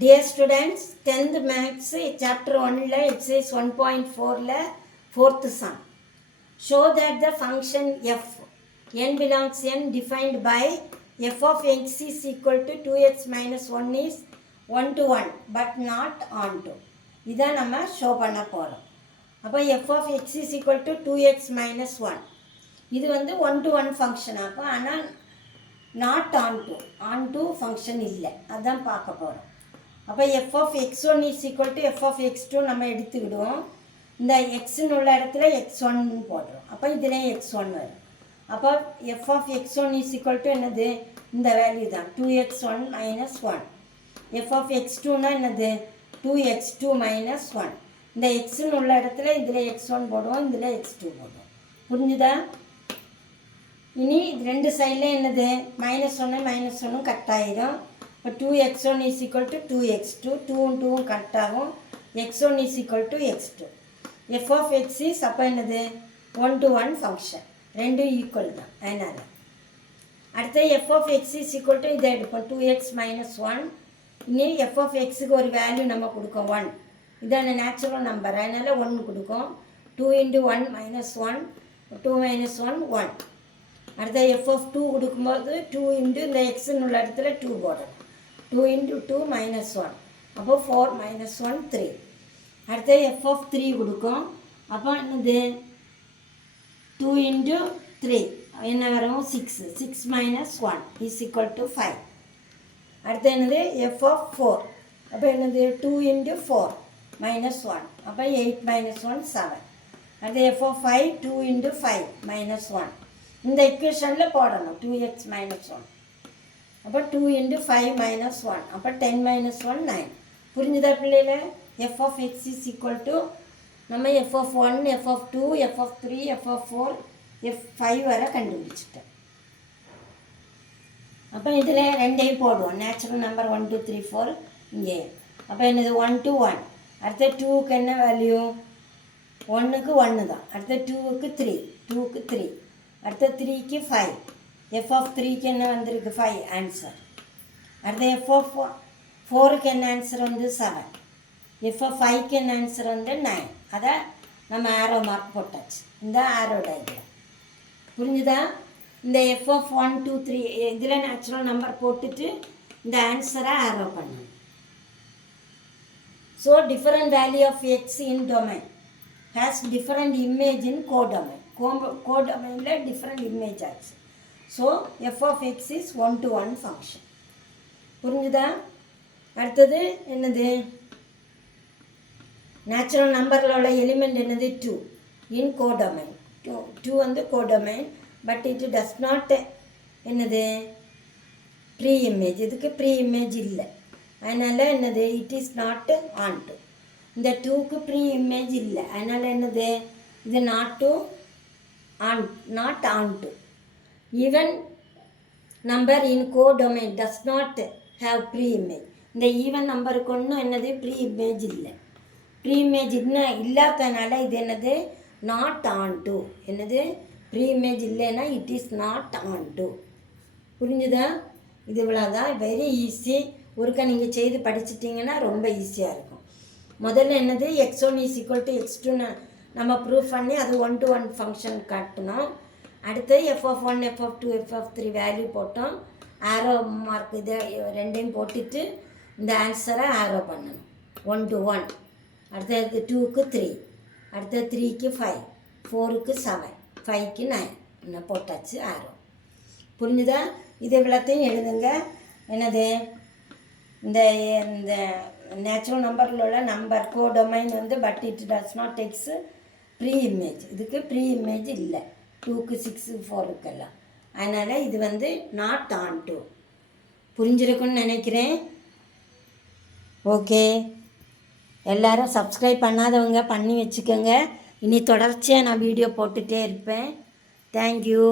Dear students, 10th Maths chapter 1 exercise 1.4 fourth sum. Show that the function f, n belongs n defined by f of x is equal to 2x minus 1 is 1 to 1 but not on to. இதான் நம்ம show பண்ண போகிறோம். அப்போ f of x is equal to 2x minus 1. இது வந்து 1 to 1 function ஆகும். ஆனால் not on to function இல்லை. அதுதான் பார்க்க போகிறோம். அப்போ f of x one is equal to f of x two நம்ம எடுத்துக்கிடுவோம். இந்த எக்ஸ்ன்னு உள்ள இடத்துல எக்ஸ் ஒன்னு போடுறோம். அப்போ இதிலே எக்ஸ் ஒன் வரும். அப்போ f of x one is equal to என்னது, இந்த வேல்யூ தான் 2x1 minus 1. F of X டூனா என்னது 2x2 minus 1. இந்த எக்ஸ்ன்னு உள்ள இடத்துல இதில் எக்ஸ் ஒன் போடுவோம், இதில் எக்ஸ் டூ போடுவோம். புரிஞ்சுதா? இனி ரெண்டு சைடில் என்னது -1 கட் ஆயிரும். இப்போ 2x1 is equal to 2x2, 2 cut ஆகும். x1 is equal to x2. f of x is அப்போ என்னது 1 to 1 ஃபங்க்ஷன், ரெண்டும் ஈக்குவல் தான். அதனால் அடுத்து f of x is equal to இதை எடுப்போம் 2x minus 1. இனி f of xக்கு ஒரு வேல்யூ நம்ம கொடுக்கோம் 1. இதான நேச்சுரல் நம்பர், அதனால் 1 கொடுக்கும். 2 into 1 minus 1, 2 minus 1 1. அடுத்த எஃப் ஆஃப் 2 கொடுக்கும்போது 2 இன்ட்டு இந்த எக்ஸ்ன்னு உள்ள இடத்துல 2 போடணும். 2 into 2 minus 1, அப்போ 4 minus 1 3. அடுத்த எஃப் ஆஃப் 3 கொடுக்கும். அப்போ என்னது 2 into 3 என்ன வரும் 6. 6 minus 1 is equal to 5. அடுத்த என்னது எஃப் ஆஃப் 4. அப்போ என்னது 2 into 4 minus 1, அப்போ 8 minus 1 7. அடுத்த எஃப் ஆஃப் 5 2 into 5 minus 1. இந்த இக்குவேஷனில் போடணும் 2x minus 1. அப்போ 2 into 5 minus 1, அப்போ 10 minus 1 9. புரிஞ்சுதா பிள்ளைல? f of x is equal to நம்ம f of 1, f of 2, f of 3, f of 4, f5 வரை கண்டுபிடிச்சிட்டேன். அப்போ இதில் ரெண்டையும் போடுவோம். நேச்சுரல் நம்பர் 1 2 3 4 இங்கே. அப்போ என்னது 1 to 1. அடுத்த 2க்கு என்ன வேல்யூ 1க்கு 1 தான். அடுத்த 2க்கு 3, 2க்கு 3. அடுத்த 3க்கு 5. எஃப் ஆஃப் 3க்கு என்ன வந்திருக்கு 5 ஆன்சர். அடுத்த எஃப் ஆஃப் 4க்கு என்ன ஆன்சர் வந்து 7. எஃப் ஆஃப் 5க்கு என்ன ஆன்சர் வந்து 9. அதை நம்ம ஆரோ மார்க் போட்டாச்சு. இந்த ஆரோ டயக்ராம் புரிஞ்சுதா? இந்த எஃப் ஆஃப் 1 2 3 இதில் நேச்சுரல் நம்பர் போட்டுட்டு இந்த ஆன்சரை ஆரோ பண்ணணும். So different value of x in domain has different image in codomain. கோடொமைனில் டிஃப்ரெண்ட் இமேஜ் ஆச்சு. So f of x is 1 to 1 function. புரிஞ்சுதா? அடுத்தது என்னது நேச்சுரல் நம்பரில் உள்ள எலிமெண்ட் என்னது 2 இன் கோடொமைன். 2 வந்து codomain, but it does not என்னது ப்ரீ இமேஜ். இதுக்கு ப்ரீ இமேஜ் இல்லை. அதனால் என்னது it is not on to. இந்த 2க்கு ப்ரீ இமேஜ் இல்லை. அதனால் என்னது இது not on to. Even number in codomain does not have pre-image. இந்த ஈவன் நம்பருக்கு ஒன்றும் என்னது ப்ரீ இமேஜ் இல்லை. ப்ரீ இமேஜ் இன்னும் இல்லாதனால இது என்னது நாட் ஆன் டு. என்னது ப்ரீ இமேஜ் இல்லைன்னா it is not on to. புரிஞ்சுதா? இது இவ்வளோதான். Very easy. ஒருக்கா நீங்கள் செய்து படிச்சிட்டிங்கன்னா ரொம்ப ஈஸியாக இருக்கும். முதல்ல என்னது x1 is equal to x2 நம்ம ப்ரூஃப் பண்ணி அது 1 to 1 ஃபங்க்ஷன் காட்டணும். அடுத்து f of 1 f of 2 f of 3 value போட்டோம். ஆரோ மார்க் இதை ரெண்டையும் போட்டுட்டு இந்த ஆன்சரை ஆரோ பண்ணணும் 1 to 1. அடுத்தது 2க்கு 3, அடுத்த 3க்கு 5, 4க்கு 7, 5க்கு 9 இன்னும் போட்டாச்சு ஆரோ. புரிஞ்சுதா? இது இவ்வளோத்தையும் எழுதுங்க. என்னது இந்த இந்த நேச்சுரல் நம்பரில் உள்ள நம்பர் கோடொமைன் வந்து but it does not takes preimage. இதுக்கு ப்ரீ இமேஜ் இல்லை 2க்கு 6 4க்கெல்லாம். அதனால் இது வந்து நாட் ஆன் டு. புரிஞ்சிருக்குன்னு நினைக்கிறேன். ஓகே, எல்லோரும் சப்ஸ்கிரைப் பண்ணாதவங்க பண்ணி வச்சுக்கோங்க. இனி தொடர்ச்சியாக நான் வீடியோ போட்டுகிட்டே இருப்பேன். தேங்க்யூ.